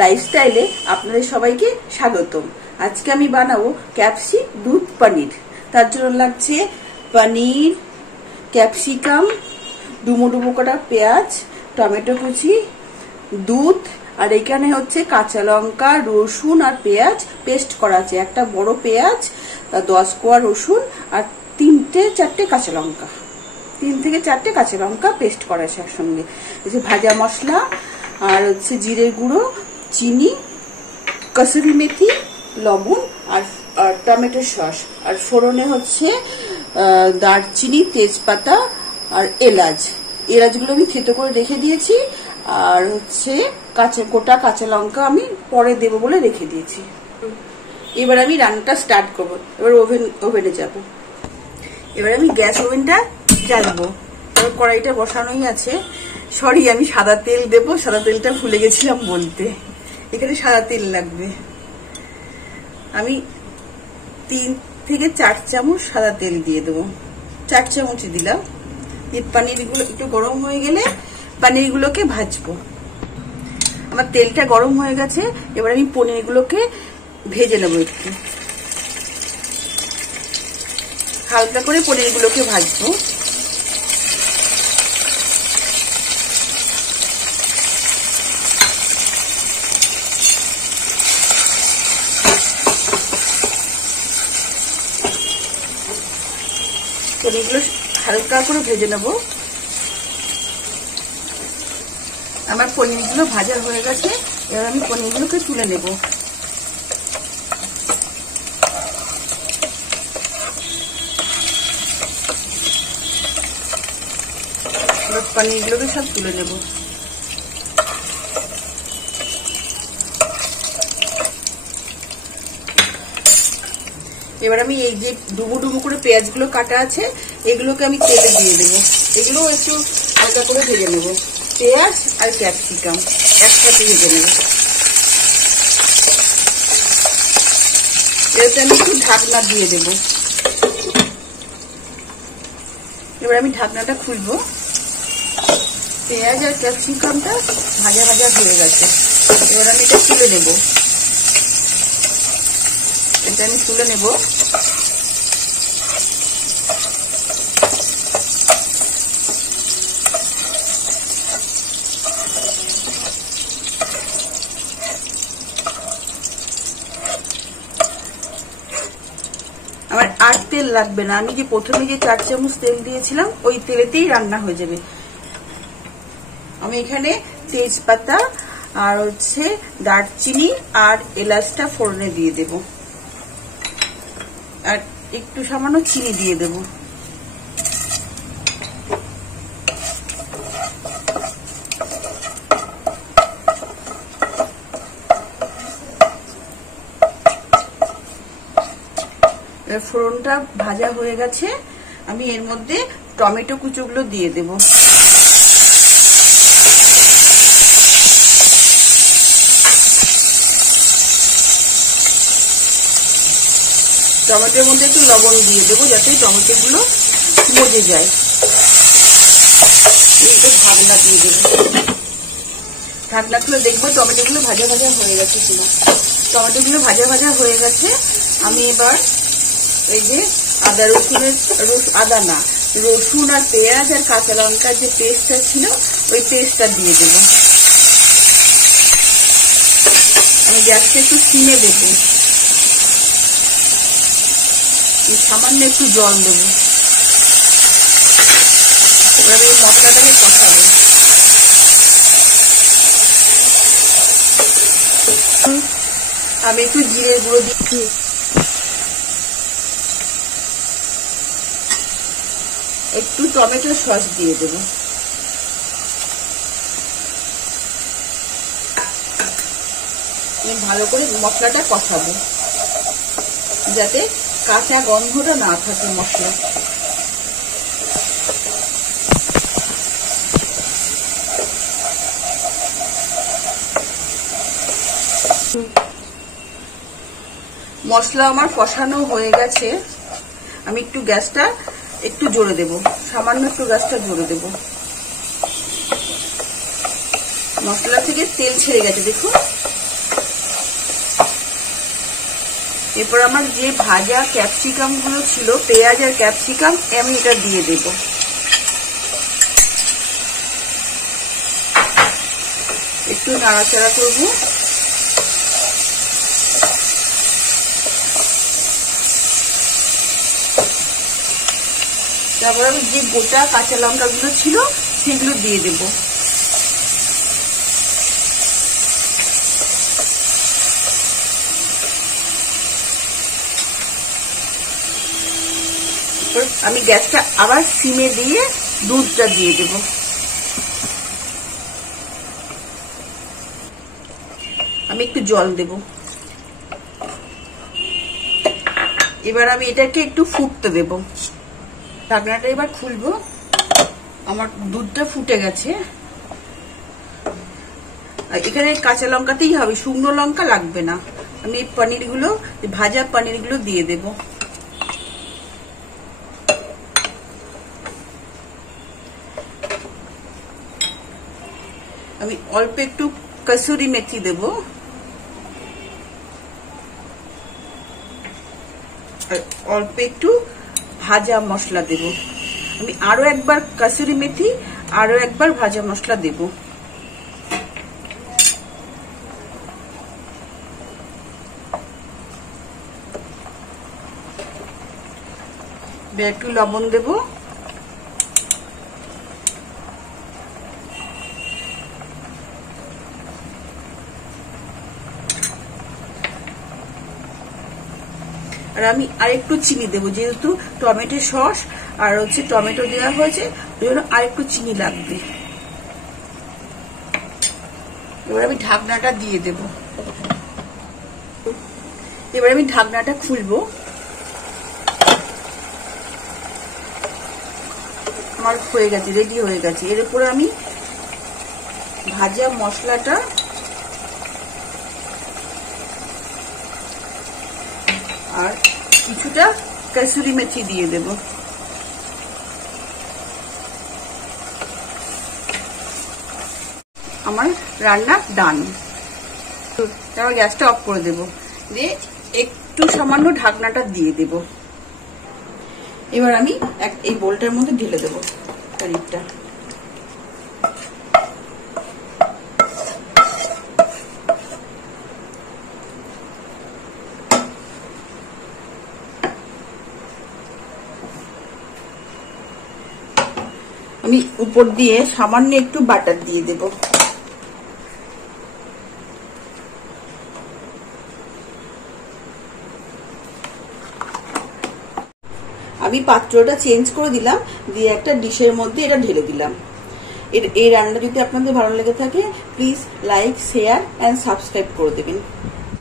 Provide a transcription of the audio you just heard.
লাইফস্টাইলে আপনাদের সবাইকে স্বাগতম। আজকে আমি বানাবো ক্যাপসি দুধ পনির। তার জন্য লাগছে পনির, ক্যাপসিকাম, ডুমো ডুমো কটা পেঁয়াজ, টমেটো কুচি, দুধ, আর এখানে হচ্ছে কাঁচা লঙ্কা, রসুন আর পেঁয়াজ পেস্ট করা আছে। একটা বড় পেঁয়াজ, 10 কোয়া রসুন আর 3 থেকে 4টে কাঁচা লঙ্কা, 3 থেকে 4টে কাঁচা লঙ্কা পেস্ট করা আছে একসঙ্গে। এই যে ভাজা মশলা আর হচ্ছে জিরে গুঁড়ো, চিনি, কসুরি মেথি, লবণ আর টমেটো সস। আর ফোড়নে হচ্ছে দারচিনি, তেজপাতা আর এলাচগুলো আমি থেতো করে রেখে দিয়েছি। আর হচ্ছে গোটা কাঁচা লঙ্কা আমি পরে দেবো বলে রেখে দিয়েছি। এবার আমি রান্নাটা স্টার্ট করবো। এবার ওভেনে যাব। এবার আমি গ্যাস ওভেনটা জ্বালাবো। এবার কড়াইটা বসানোই আছে। সরি, আমি সাদা তেল দেবো, সাদা তেলটা ভুলে গেছিলাম বলতে। এখানে সাদা তেল লাগবে। আমি 3 থেকে 4 চামচ সাদা তেল দিয়ে দেবো। 4 চামচই দিলাম। পনিরগুলো একটু গরম হয়ে গেলে পনিরগুলোকে ভাজবো। আমার তেলটা গরম হয়ে গেছে। এবার আমি পনিরগুলোকে ভেজে নেবো। একটু হালকা করে পনিরগুলোকে ভাজবো। পনিরগুলো হালকা করে ভেজে নেব। আমার পনিরগুলো ভাজা হয়ে গেছে। এবার আমি পনিরগুলোকে তুলে নেব। পনিরগুলোকে সব তুলে নেব। এবার আমি এই যে ডুবো ডুবো করে পেঁয়াজগুলো কাটা আছে, এগুলোকে আমি তেলে দিয়ে দেবো। এগুলো একটু হালকা করে ভেজে নেব। পেঁয়াজ আর ক্যাপসিকাম একসাথে ভেজে নেব। এতে আমি একটু ঢাকনা দিয়ে দেব। এবার আমি ঢাকনাটা খুলবো। পেঁয়াজ আর ক্যাপসিকামটা ভাজা ভাজা হয়ে গেছে। এবার আমি এটা তুলে নেব। এটা আমি তুলে নেব। আমার আর তেল লাগবে না। আমি যে প্রথমে যে 4 চামচ তেল দিয়েছিলাম ওই তেলেতেই রান্না হয়ে যাবে। আমি এখানে তেজপাতা আর হচ্ছে দারচিনি আর এলাচটা ফোড়নে দিয়ে দেব। আর একটু সামান্য চিনি দিয়ে দেব। ফোড়নটা ভাজা হয়ে গেছে। আমি এর মধ্যে টমেটো কুচোগুলো দিয়ে দেব। টমেটোর মধ্যে একটু লবণ দিয়ে দেবো যাতে টমেটোগুলো মজে যায়। একটু ঢাকনা দিয়ে দেবো। ঢাকনা খুলে দেখবো টমেটোগুলো ভাজা ভাজা হয়ে গেছে কিনা। টমেটোগুলো ভাজা ভাজা হয়ে গেছে। আমি এবার এই যে রসুন আর পেঁয়াজ আর কাঁচা লঙ্কার যে পেস্টটা ছিল ওই পেস্টটা দিয়ে দেবো। আমি গ্যাসটা একটু সিমে দেবো। সামান্য একটু জল দেবো। এবার এই মশলাটাকে কষাবো। আমি একটু জিরে গুঁড়ো দিচ্ছি। একটু টমেটো সস দিয়ে দেবো। ভালো করে মশলাটা কষাবো যাতে কাঁচা গন্ধটা না থাকে মশলা। মশলা আমার কষানো হয়ে গেছে। আমি একটু গ্যাসটা একটু জোরে দেব, সামান্য একটু গ্যাসটা জোরে দেব। মশলা থেকে তেল ছেড়ে গেছে দেখুন। এরপর আমার যে ভাজা ক্যাপসিকাম গুলো ছিল, পেঁয়াজ আর ক্যাপসিকাম, আমি এটা দিয়ে দেব। একটু নাড়াচাড়া করব। তারপর আমি যে গোটা কাঁচা লঙ্কা গুলো ছিল সেগুলো দিয়ে দেব। আমি গ্যাসটা আবার সিমে দিয়ে দুধটা দিয়ে দেব। আমি একটু জল দেব। এবার আমি এটাকে একটু ফুটতে দেব। ঢাকনাটা এবার খুলবো। আমার দুধটা ফুটে গেছে। এখানে কাঁচা লঙ্কাতেই হবে, শুকনো লঙ্কা লাগবে না। আমি এই পনিরগুলো, ভাজা পনিরগুলো দিয়ে দেব। আমি অল্প একটু কসুরি মেথি দেব। আর অল্প একটু ভাজা মশলা দেব। আমি আরো একবার কসুরি মেথি, আরো একবার ভাজা মশলা দেব। একটু লবণ দেব। আর আমি আরেকটু চিনি দেবো, যেহেতু টমেটো সস আর টমেটো দেওয়া হয়েছে, ওই জন্য আরেকটু চিনি লাগবে। এবার আমি ঢাকনাটা দিয়ে দেব। এবার আমি ঢাকনাটা খুলবো। আমার হয়ে গেছে, রেডি হয়ে গেছে। এর উপরে আমি ভাজা মশলাটা আর কিছুটা কসুরি মেথি দিয়ে দেব। আমার রান্না ডান। এবার গ্যাসটা অফ করে দেব, দিয়ে একটু সামান্য ঢাকনাটা দিয়ে দেব। এবার আমি এই বোলটার মধ্যে ঢেলে দেব পনিরটা। আমি উপর দিয়ে সামান্য একটু বাটার দিয়ে দেব। আমি পাত্রটা চেঞ্জ করে দিলাম, দিয়ে একটা ডিশের মধ্যে এটা ঢেলে দিলাম। এই রান্নাটা যদি আপনাদের ভালো লেগে থাকে, please like, share and subscribe করে দেবেন।